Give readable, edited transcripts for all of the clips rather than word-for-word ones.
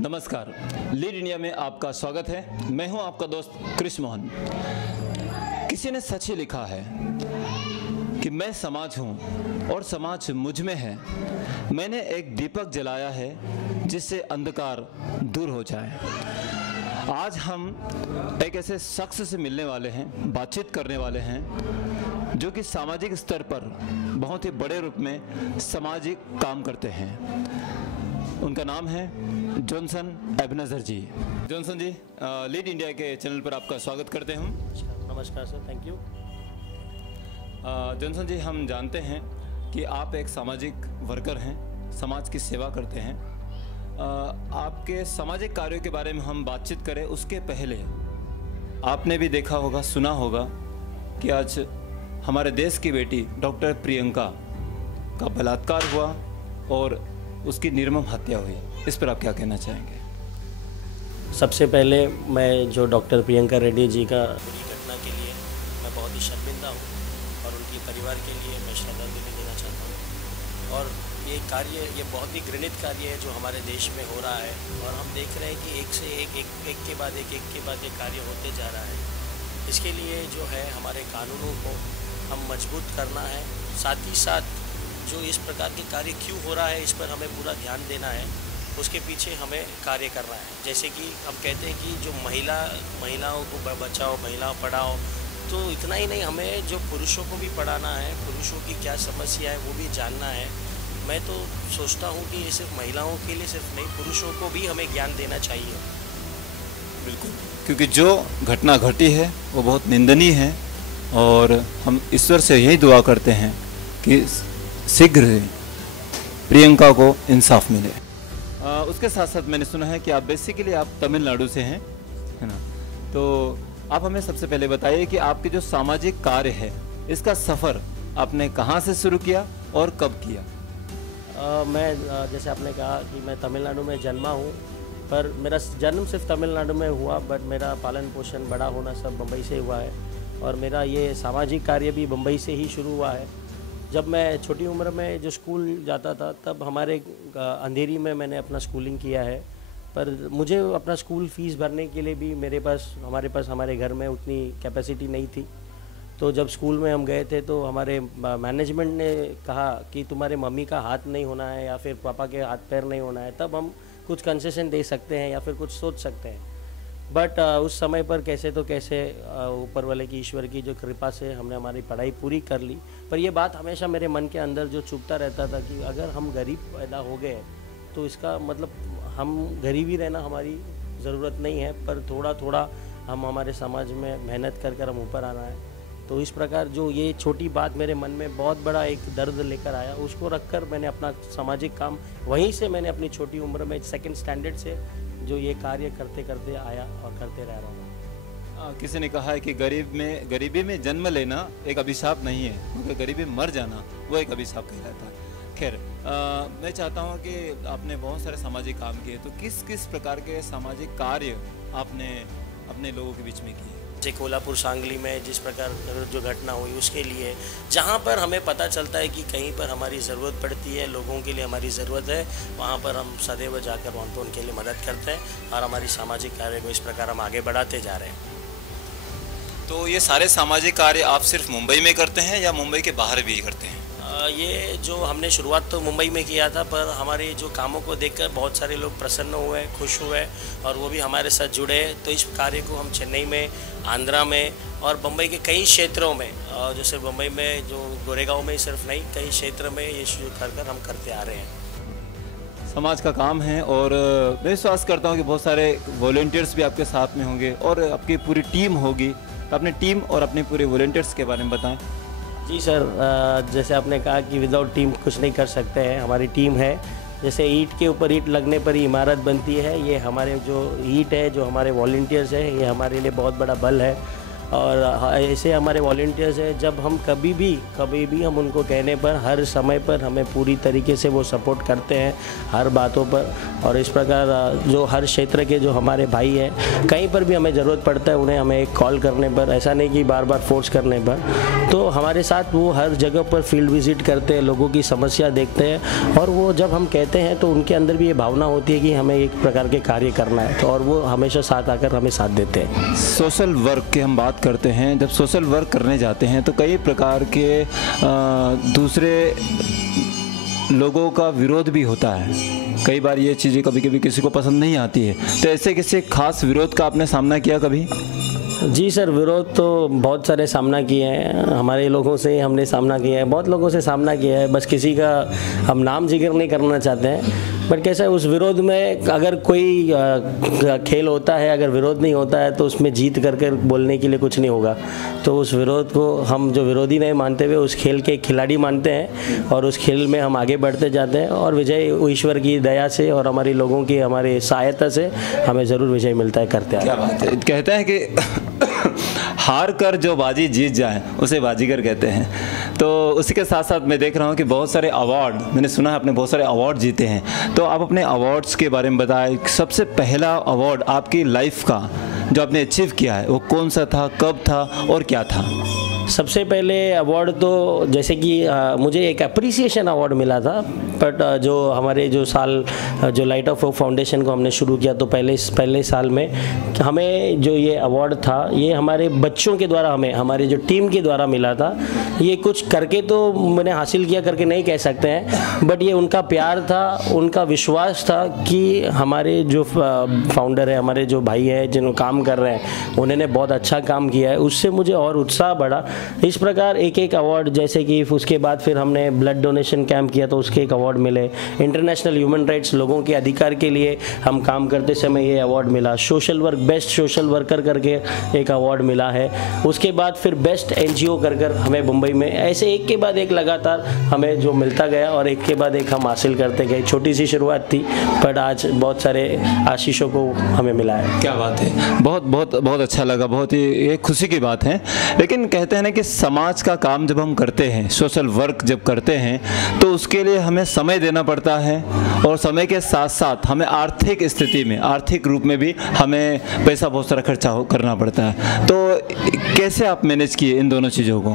नमस्कार, lead India में आपका स्वागत है। मैं हूं आपका दोस्त कृष्ण मोहन। किसी ने सच ही लिखा है कि मैं समाज हूं और समाज मुझ में है। मैंने एक दीपक जलाया है जिससे अंधकार दूर हो जाए। आज हम एक ऐसे शख्स से मिलने वाले हैं, बातचीत करने वाले हैं जो कि सामाजिक स्तर पर बहुत ही बड़े रूप में सामाजिक काम करते हैं। उनका नाम है जॉनसन एबनेज़र जी। जॉनसन जी, लीड इंडिया के चैनल पर आपका स्वागत करते हैं हम। नमस्कार सर, थैंक यू। जॉनसन जी, हम जानते हैं कि आप एक सामाजिक वर्कर हैं, समाज की सेवा करते हैं। आपके सामाजिक कार्यों के बारे में हम बातचीत करें उसके पहले आपने भी देखा होगा, सुना होगा कि आज हमारे देश की बेटी डॉक्टर प्रियंका का बलात्कार हुआ और उसकी निर्मम हत्या हुई। इस पर आप क्या कहना चाहेंगे? सबसे पहले मैं जो डॉक्टर प्रियंका रेड्डी जी का घटना के लिए मैं बहुत ही शर्मिंदा हूँ और उनके परिवार के लिए मैं श्रद्धांजलि देना चाहता हूँ। और ये कार्य, ये बहुत ही घृणित कार्य है जो हमारे देश में हो रहा है और हम देख रहे हैं कि एक से एक के बाद एक कार्य होते जा रहा है। इसके लिए जो है हमारे कानूनों को हम मजबूत करना है, साथ ही साथ जो इस प्रकार के कार्य क्यों हो रहा है इस पर हमें पूरा ध्यान देना है, उसके पीछे हमें कार्य करना है। जैसे कि हम कहते हैं कि जो महिलाओं को बचाओ, महिलाओं पढ़ाओ, तो इतना ही नहीं, हमें जो पुरुषों को भी पढ़ाना है, पुरुषों की क्या समस्या है वो भी जानना है। मैं तो सोचता हूँ कि ये सिर्फ महिलाओं के लिए सिर्फ नहीं, पुरुषों को भी हमें ज्ञान देना चाहिए। बिल्कुल, क्योंकि जो घटना घटी है वो बहुत निंदनीय है और हम ईश्वर से यही दुआ करते हैं कि शीघ्र प्रियंका को इंसाफ मिले। उसके साथ साथ मैंने सुना है कि आप बेसिकली आप तमिलनाडु से हैं, है ना? तो आप हमें सबसे पहले बताइए कि आपके जो सामाजिक कार्य है इसका सफ़र आपने कहाँ से शुरू किया और कब किया? मैं जैसे आपने कहा कि मैं तमिलनाडु में जन्मा हूँ, पर मेरा जन्म सिर्फ तमिलनाडु में हुआ, बट मेरा पालन पोषण बड़ा होना सब मुंबई से हुआ है और मेरा ये सामाजिक कार्य भी मुंबई से ही शुरू हुआ है। जब मैं छोटी उम्र में जो स्कूल जाता था तब हमारे अंधेरी में मैंने अपना स्कूलिंग किया है, पर मुझे अपना स्कूल फ़ीस भरने के लिए भी हमारे घर में उतनी कैपेसिटी नहीं थी। तो जब स्कूल में हम गए थे तो हमारे मैनेजमेंट ने कहा कि तुम्हारे मम्मी का हाथ नहीं होना है या फिर पापा के हाथ पैर नहीं होना है, तब हम कुछ कंसेशन दे सकते हैं या फिर कुछ सोच सकते हैं। बट उस समय पर कैसे तो कैसे ऊपर वाले की, ईश्वर की जो कृपा से हमने हमारी पढ़ाई पूरी कर ली। पर ये बात हमेशा मेरे मन के अंदर जो चुभता रहता था कि अगर हम गरीब पैदा हो गए तो इसका मतलब हम गरीब ही रहना हमारी ज़रूरत नहीं है, पर थोड़ा थोड़ा हम हमारे समाज में मेहनत कर हम ऊपर आना है। तो इस प्रकार जो ये छोटी बात मेरे मन में बहुत बड़ा एक दर्द लेकर आया, उसको रखकर मैंने अपना सामाजिक काम वहीं से मैंने अपनी छोटी उम्र में 2nd स्टैंडर्ड से जो ये कार्य करते करते आया और करते रह रहा हूँ। किसी ने कहा है कि गरीबी में जन्म लेना एक अभिशाप नहीं है, क्योंकि गरीबी में मर जाना वो एक अभिशाप कहलाता है। खैर, मैं चाहता हूँ कि आपने बहुत सारे सामाजिक काम किए, तो किस किस प्रकार के सामाजिक कार्य आपने अपने लोगों के बीच में किए? जैसे कोल्हापुर सांगली में जिस प्रकार जो घटना हुई उसके लिए, जहाँ पर हमें पता चलता है कि कहीं पर हमारी ज़रूरत पड़ती है, लोगों के लिए हमारी ज़रूरत है, वहाँ पर हम सदैव जाकर वहाँ पर उनके लिए मदद करते हैं और हमारी सामाजिक कार्य को इस प्रकार हम आगे बढ़ाते जा रहे हैं। तो ये सारे सामाजिक कार्य आप सिर्फ मुंबई में करते हैं या मुंबई के बाहर भी करते हैं? ये जो हमने शुरुआत तो मुंबई में किया था, पर हमारे जो कामों को देखकर बहुत सारे लोग प्रसन्न हुए, खुश हुए और वो भी हमारे साथ जुड़े। तो इस कार्य को हम चेन्नई में, आंध्रा में और मुंबई के कई क्षेत्रों में, जैसे मुंबई में जो गोरेगांव में ही सिर्फ नहीं, कई क्षेत्र में ये शुरू कर हम करते आ रहे हैं। समाज का काम है और मैं विश्वास करता हूँ कि बहुत सारे वॉलंटियर्स भी आपके साथ में होंगे और आपकी पूरी टीम होगी। तो अपनी टीम और अपने पूरे वॉलंटियर्स के बारे में बताएं। जी सर, जैसे आपने कहा कि विदाउट टीम कुछ नहीं कर सकते हैं, हमारी टीम है। जैसे ईंट के ऊपर ईंट लगने पर ही इमारत बनती है, ये हमारे जो ईंट है, जो हमारे वॉलंटियर्स हैं, ये हमारे लिए बहुत बड़ा बल है। और ऐसे हमारे वॉलंटियर्स हैं, जब हम कभी भी हम उनको कहने पर हर समय पर हमें पूरी तरीके से वो सपोर्ट करते हैं हर बातों पर। और इस प्रकार जो हर क्षेत्र के जो हमारे भाई हैं, कहीं पर भी हमें ज़रूरत पड़ता है उन्हें हमें एक कॉल करने पर, ऐसा नहीं कि बार बार फोर्स करने पर, तो हमारे साथ वो हर जगह पर फील्ड विजिट करते हैं, लोगों की समस्या देखते हैं, और वो जब हम कहते हैं तो उनके अंदर भी ये भावना होती है कि हमें एक प्रकार के कार्य करना है, तो और वो हमेशा साथ आकर हमें साथ देते हैं। सोशल वर्क की हम बात करते हैं, जब सोशल वर्क करने जाते हैं तो कई प्रकार के दूसरे लोगों का विरोध भी होता है। कई बार ये चीज़ें कभी कभी किसी को पसंद नहीं आती है, तो ऐसे किसी खास विरोध का आपने सामना किया कभी? जी सर, विरोध तो बहुत सारे सामना किए हैं, हमारे लोगों से हमने सामना किया है, बहुत लोगों से सामना किया है, बस किसी का हम नाम जिक्र नहीं करना चाहते हैं। बट कैसा है, उस विरोध में अगर कोई खेल होता है, अगर विरोध नहीं होता है तो उसमें जीत करके बोलने के लिए कुछ नहीं होगा। तो उस विरोध को हम जो विरोधी नहीं मानते हुए उस खेल के खिलाड़ी मानते हैं, और उस खेल में हम आगे बढ़ते जाते हैं, और विजय ईश्वर की दया से और हमारे लोगों की हमारी सहायता से हमें ज़रूर विजय मिलता है, करते हैं। क्या बात है। कहते हैं कि हार कर जो बाजी जीत जाए उसे बाजीगर कहते हैं। तो उसी के साथ साथ मैं देख रहा हूँ कि बहुत सारे अवार्ड, मैंने सुना है आपने बहुत सारे अवार्ड जीते हैं, तो आप अपने अवार्ड्स के बारे में बताएं। सबसे पहला अवार्ड आपकी लाइफ का जो आपने अचीव किया है वो कौन सा था, कब था और क्या था? सबसे पहले अवार्ड तो जैसे कि मुझे एक अप्रिसिएशन अवार्ड मिला था, बट जो हमारे जो साल जो लाइट ऑफ होप फाउंडेशन को हमने शुरू किया तो पहले साल में हमें जो ये अवार्ड था ये हमारे बच्चों के द्वारा, हमें हमारे जो टीम के द्वारा मिला था। ये कुछ करके तो मैंने हासिल किया करके नहीं कह सकते हैं, बट ये उनका प्यार था, उनका विश्वास था कि हमारे जो फाउंडर है, हमारे जो भाई है जिन्होंने काम कर रहे हैं, उन्होंने बहुत अच्छा काम किया है, उससे मुझे और उत्साह बढ़ा। इस प्रकार एक एक अवार्ड, जैसे कि उसके बाद फिर हमने ब्लड डोनेशन कैंप किया तो उसके एक अवार्ड मिले, इंटरनेशनल ह्यूमन राइट्स लोगों के अधिकार के लिए हम काम करते समय ये अवार्ड मिला, social work best social worker करके एक अवार्ड मिला है, उसके बाद फिर बेस्ट एनजीओ कर हमें मुंबई में, ऐसे एक के बाद एक लगातार हमें जो मिलता गया और एक के बाद एक हम हासिल करते गए। छोटी सी शुरुआत थी पर आज बहुत सारे आशीषों को हमें मिला है। क्या बात है, बहुत बहुत बहुत अच्छा लगा, बहुत ही एक खुशी की बात है। लेकिन कहते हैं कि समाज का काम जब हम करते हैं, सोशल वर्क जब करते हैं, तो उसके लिए हमें समय देना पड़ता है, और समय के साथ साथ हमें आर्थिक स्थिति में, आर्थिक रूप में भी हमें पैसा बहुत सारा खर्चा करना पड़ता है। तो कैसे आप मैनेज किए इन दोनों चीज़ों को?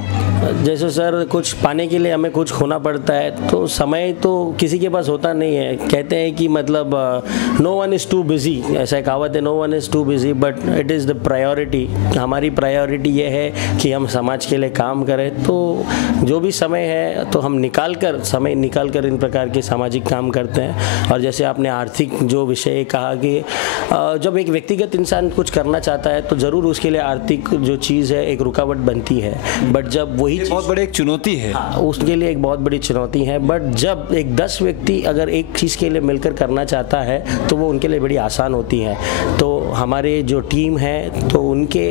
जैसे सर, कुछ पाने के लिए हमें कुछ खोना पड़ता है, तो समय तो किसी के पास होता नहीं है। कहते हैं कि मतलब no one is too busy, ऐसा कहावत है, no one is too busy but it is the priority. हमारी प्रायोरिटी ये है कि हम समाज के लिए काम करें, तो जो भी समय है तो हम समय निकाल कर इन प्रकार के सामाजिक काम करते हैं। और जैसे आपने आर्थिक जो विषय कहा कि जब एक व्यक्तिगत इंसान कुछ करना चाहता है तो ज़रूर उसके लिए आर्थिक जो चीज़ है एक रुकावट बनती है, बट जब वही बहुत बड़ी एक चुनौती है, उसके लिए एक बहुत बड़ी चुनौती है, बट जब एक 10 व्यक्ति अगर एक चीज़ के लिए मिलकर करना चाहता है तो वो उनके लिए बड़ी आसान होती है। तो हमारे जो टीम है तो उनके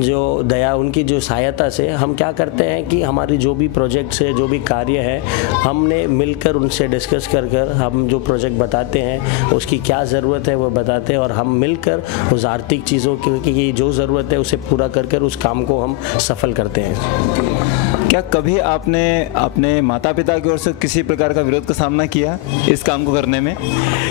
जो दया, उनकी जो सहायता से हम क्या करते हैं कि हमारी जो भी प्रोजेक्ट्स है, जो भी कार्य है, हमने मिलकर उनसे डिस्कस कर हम जो प्रोजेक्ट बताते हैं उसकी क्या ज़रूरत है वो बताते हैं, और हम मिलकर उस आर्थिक चीज़ों की जो ज़रूरत है उसे पूरा कर उस काम को हम सफल करते हैं। क्या कभी आपने अपने माता पिता की ओर से किसी प्रकार का विरोध का सामना किया इस काम को करने में?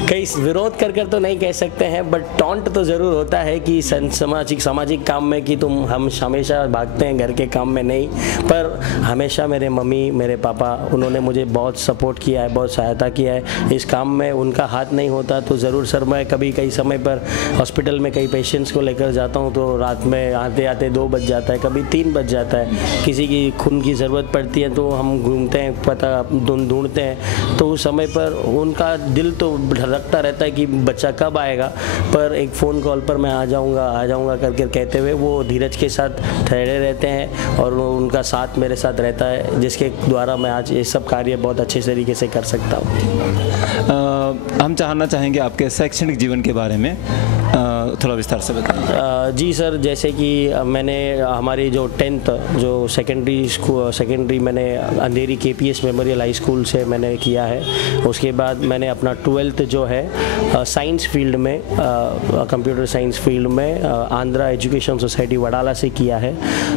कई विरोध कर तो नहीं कह सकते हैं, बट टॉन्ट तो ज़रूर होता है कि सामाजिक काम में कि तुम हम हमेशा भागते हैं, घर के काम में नहीं। पर हमेशा मेरे मम्मी, मेरे पापा, उन्होंने मुझे बहुत सपोर्ट किया है, बहुत सहायता किया है इस काम में। उनका हाथ नहीं होता तो ज़रूर सर, मैं कई समय पर हॉस्पिटल में कई पेशेंट्स को लेकर जाता हूँ तो रात में आते आते 2 बज जाता है, कभी 3 बज जाता है, किसी की खून की ज़रूरत पड़ती है तो हम घूमते हैं, पता ढूंढते हैं, तो उस समय पर उनका दिल तो धड़कता रहता है कि बच्चा कब आएगा, पर एक फ़ोन कॉल पर मैं आ जाऊँगा करके कहते हुए वो धीरज के साथ ठहरे रहते हैं और उनका साथ मेरे साथ रहता है, जिसके द्वारा मैं आज ये सब कार्य बहुत अच्छे तरीके से कर सकता हूँ। हम जानना चाहेंगे आपके शैक्षणिक जीवन के बारे में। थोड़ा विस्तार से बताइए। जी सर, जैसे कि मैंने हमारी जो 10th जो सेकेंडरी मैंने अंधेरी KPS मेमोरियल हाई स्कूल से मैंने किया है। उसके बाद मैंने अपना 12th जो है साइंस फील्ड में, कंप्यूटर साइंस फील्ड में आंध्रा एजुकेशन सोसाइटी वडाला से किया है।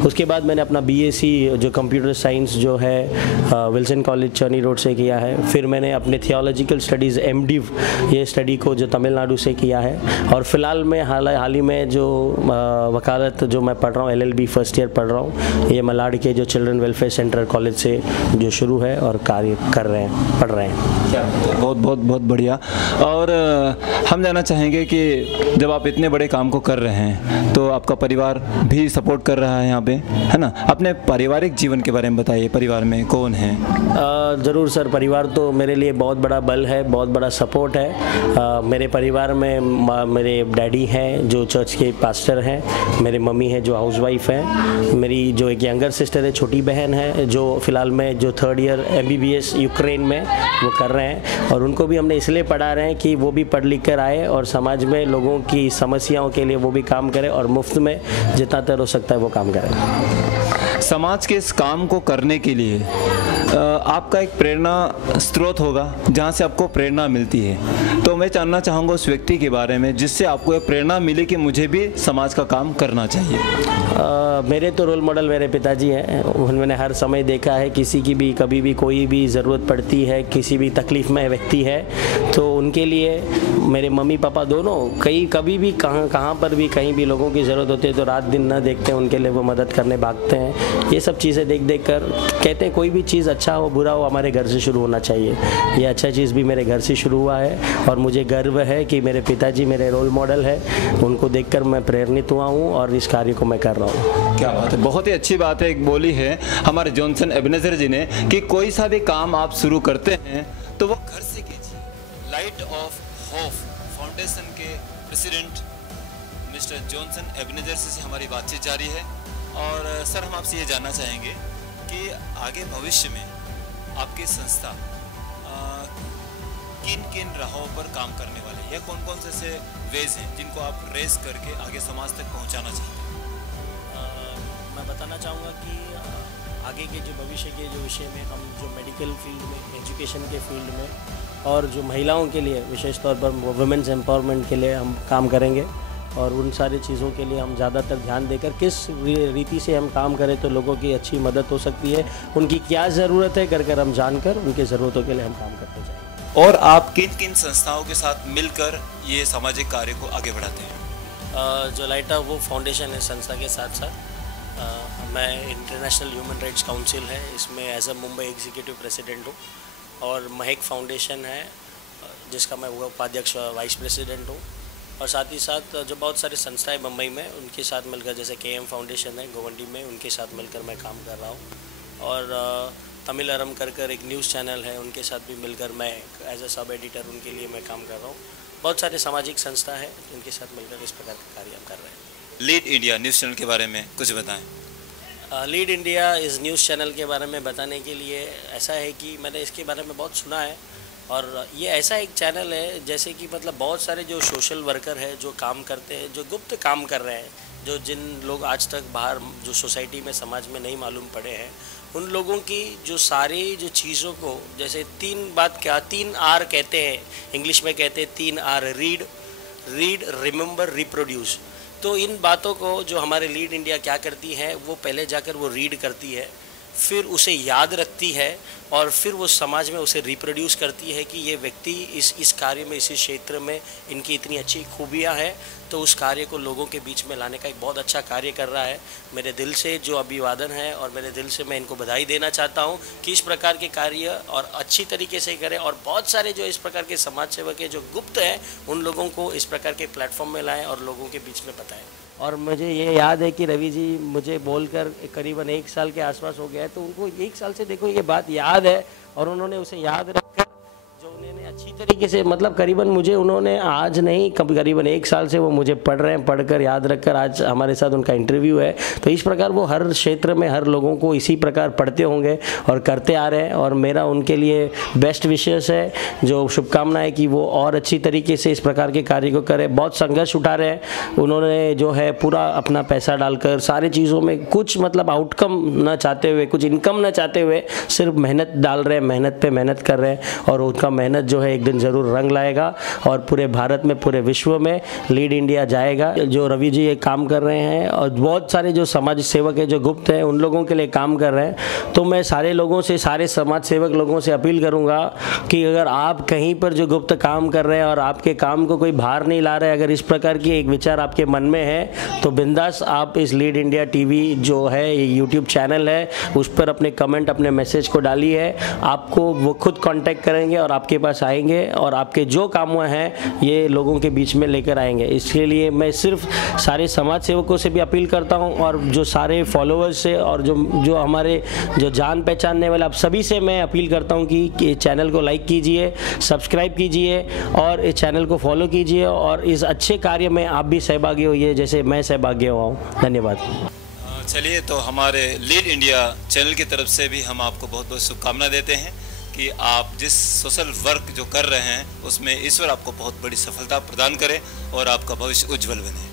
उसके बाद मैंने अपना BSc जो कंप्यूटर साइंस जो है विल्सन कॉलेज चर्नी रोड से किया है। फिर मैंने अपने थियोलॉजिकल स्टडीज़ MDiv ये स्टडी को जो तमिलनाडु से किया है। और फिलहाल मैं हाल ही में जो वकालत जो मैं पढ़ रहा हूँ LLB फर्स्ट ईयर पढ़ रहा हूँ, ये मलाड के जो चिल्ड्रन वेलफेयर सेंटर कॉलेज से जो शुरू है और कार्य कर रहे हैं, पढ़ रहे हैं। क्या बहुत बहुत बहुत बढ़िया। और हम जानना चाहेंगे कि जब आप इतने बड़े काम को कर रहे हैं तो आपका परिवार भी सपोर्ट कर रहा है यहाँ पे, है ना? अपने पारिवारिक जीवन के बारे में बताइए, परिवार में कौन है? ज़रूर सर, परिवार तो मेरे लिए बहुत बड़ा बल है, बहुत बड़ा सपोर्ट है। मेरे परिवार में मेरे डैडी हैं जो चर्च के पास्टर हैं, मेरे मम्मी है जो हाउसवाइफ है, मेरी जो एक यंगर सिस्टर है, छोटी बहन है जो फ़िलहाल में जो 3rd ईयर MBBS यूक्रेन में वो कर रहे हैं। और उनको भी हमने इसलिए पढ़ा रहे हैं कि वो भी पढ़ लिख कर आए और समाज में लोगों की समस्याओं के लिए वो भी काम करें और मुफ्त में जितना तक हो सकता है वो काम करें। समाज के इस काम को करने के लिए आपका एक प्रेरणा स्रोत होगा जहाँ से आपको प्रेरणा मिलती है, तो मैं जानना चाहूँगा उस व्यक्ति के बारे में जिससे आपको ये प्रेरणा मिली कि मुझे भी समाज का काम करना चाहिए। मेरे तो रोल मॉडल मेरे पिताजी हैं। उन्होंने हर समय देखा है किसी की भी कभी भी कोई भी ज़रूरत पड़ती है, किसी भी तकलीफ़ में व्यक्ति है तो उनके लिए मेरे मम्मी पापा दोनों कभी भी कहाँ पर भी कहीं भी लोगों की ज़रूरत होती है तो रात दिन न देखते हैं, उनके लिए वो मदद करने भागते हैं। ये सब चीज़ें देख कर कहते हैं कोई भी चीज़ अच्छा हो बुरा हो हमारे घर से शुरू होना चाहिए। ये अच्छा चीज़ भी मेरे घर से शुरू हुआ है और मुझे गर्व है कि मेरे पिताजी मेरे रोल मॉडल है, उनको देखकर मैं प्रेरित हुआ हूँ और इस कार्य को मैं कर रहा हूँ। क्या बात है, बहुत ही अच्छी बात है। एक बोली है हमारे जॉनसन एबनेज़र जी ने कि कोई सा भी काम आप शुरू करते हैं तो वो घर से कीजिए। लाइट ऑफ होप फाउंडेशन के प्रेसिडेंट मिस्टर जॉनसन एबनेज़र से हमारी बातचीत जारी है। और सर, हम आपसे ये जानना चाहेंगे कि आगे भविष्य में आपकी संस्था किन किन राहों पर काम करने वाले हैं या कौन कौन से वेज हैं जिनको आप रेस करके आगे समाज तक पहुंचाना चाहते हैं? मैं बताना चाहूँगा कि आगे के जो भविष्य के जो विषय में हम जो मेडिकल फील्ड में, एजुकेशन के फील्ड में और जो महिलाओं के लिए विशेष तौर पर वुमेन्स एम्पावरमेंट के लिए हम काम करेंगे और उन सारी चीज़ों के लिए हम ज़्यादातर ध्यान देकर किस रीति से हम काम करें तो लोगों की अच्छी मदद हो सकती है, उनकी क्या ज़रूरत है कर हम जानकर उनकी ज़रूरतों के लिए हम काम करते जाएंगे। और आप किन किन संस्थाओं के साथ मिलकर ये सामाजिक कार्य को आगे बढ़ाते हैं? जो लाइट ऑफ वो फाउंडेशन है संस्था के साथ साथ मैं इंटरनेशनल ह्यूमन राइट्स काउंसिल है, इसमें as a Mumbai executive president हूँ। और महक फाउंडेशन है जिसका मैं उपाध्यक्ष वाइस प्रेसिडेंट हूँ। और साथ ही साथ जो बहुत सारी संस्थाएं मुंबई में उनके साथ मिलकर, जैसे KM फाउंडेशन है गोवंडी में, उनके साथ मिलकर मैं काम कर रहा हूँ। और तमिलअरम कर एक न्यूज़ चैनल है, उनके साथ भी मिलकर मैं एज अ सब एडिटर उनके लिए मैं काम कर रहा हूँ। बहुत सारे सामाजिक संस्था है उनके साथ मिलकर इस प्रकार का कार्य हम कर रहे हैं। लीड इंडिया न्यूज़ चैनल के बारे में कुछ बताएं। लीड इंडिया इस न्यूज़ चैनल के बारे में बताने के लिए ऐसा है कि मैंने इसके बारे में बहुत सुना है और ये ऐसा एक चैनल है जैसे कि मतलब बहुत सारे जो सोशल वर्कर है जो काम करते हैं, जो गुप्त काम कर रहे हैं, जो जिन लोग आज तक बाहर जो सोसाइटी में समाज में नहीं मालूम पड़े हैं, उन लोगों की जो सारी जो चीज़ों को, जैसे 3 R कहते हैं, इंग्लिश में कहते हैं 3 R, रीड रिमेंबर रिप्रोड्यूस। तो इन बातों को जो हमारे लीड इंडिया क्या करती है, वो पहले जाकर वो रीड करती है, फिर उसे याद रखती है और फिर वो समाज में उसे रिप्रोड्यूस करती है कि ये व्यक्ति इस कार्य में, इस क्षेत्र में इनकी इतनी अच्छी खूबियाँ हैं, तो उस कार्य को लोगों के बीच में लाने का एक बहुत अच्छा कार्य कर रहा है। मेरे दिल से जो अभिवादन है और मेरे दिल से मैं इनको बधाई देना चाहता हूँ कि इस प्रकार के कार्य और अच्छी तरीके से करें और बहुत सारे जो इस प्रकार के समाज सेवक है जो गुप्त हैं, उन लोगों को इस प्रकार के प्लेटफॉर्म में लाएँ और लोगों के बीच में बताएँ। और मुझे ये याद है कि रवि जी मुझे बोलकर करीबन 1 साल के आसपास हो गया है, तो उनको 1 साल से देखो ये बात याद है और उन्होंने उसे याद रखकर जो उन्होंने अच्छी तरीके से मतलब करीबन मुझे उन्होंने आज नहीं करीबन 1 साल से वो मुझे पढ़ रहे हैं, पढ़कर याद रखकर आज हमारे साथ उनका इंटरव्यू है। तो इस प्रकार वो हर क्षेत्र में हर लोगों को इसी प्रकार पढ़ते होंगे और करते आ रहे हैं, और मेरा उनके लिए बेस्ट विशेष है, जो शुभकामनाएं कि वो और अच्छी तरीके से इस प्रकार के कार्य को करें। बहुत संघर्ष उठा रहे हैं उन्होंने, जो है पूरा अपना पैसा डालकर सारी चीज़ों में कुछ मतलब आउटकम न चाहते हुए, कुछ इनकम न चाहते हुए सिर्फ मेहनत डाल रहे हैं, मेहनत पे मेहनत कर रहे हैं, और उनका मेहनत जो है एक दिन ज़रूर रंग लाएगा और पूरे भारत में पूरे विश्व में लीड इंडिया जाएगा। जो रवि जी ये काम कर रहे हैं और बहुत सारे जो समाज सेवक है जो गुप्त हैं उन लोगों के लिए काम कर रहे हैं। तो मैं सारे लोगों से, सारे समाज सेवक लोगों से अपील करूंगा कि अगर आप कहीं पर जो गुप्त काम कर रहे हैं और आपके काम को कोई बाहर नहीं ला रहे, अगर इस प्रकार की एक विचार आपके मन में है तो बिंदास आप इस लीड इंडिया टीवी जो है यूट्यूब चैनल है उस पर अपने कमेंट, अपने मैसेज को डालिए। आपको वो खुद कांटेक्ट करेंगे और आपके पास आएंगे और आपके जो काम हैं ये लोगों के बीच में लेकर आएंगे। इसके लिए मैं सिर्फ सारे समाज सेवकों से भी अपील करता हूं और जो सारे फॉलोअर्स से और जो हमारे जो जान पहचानने वाले आप सभी से मैं अपील करता हूं कि चैनल को लाइक कीजिए, सब्सक्राइब कीजिए और इस चैनल को फॉलो कीजिए और इस अच्छे कार्य में आप भी सहभागी होइए जैसे मैं सहभागी हुआ हूँ। धन्यवाद। चलिए, तो हमारे लीड इंडिया चैनल की तरफ से भी हम आपको बहुत बहुत शुभकामना देते हैं कि आप जिस सोशल वर्क जो कर रहे हैं उसमें ईश्वर आपको बहुत बड़ी सफलता प्रदान करे और आपका भविष्य उज्जवल बने।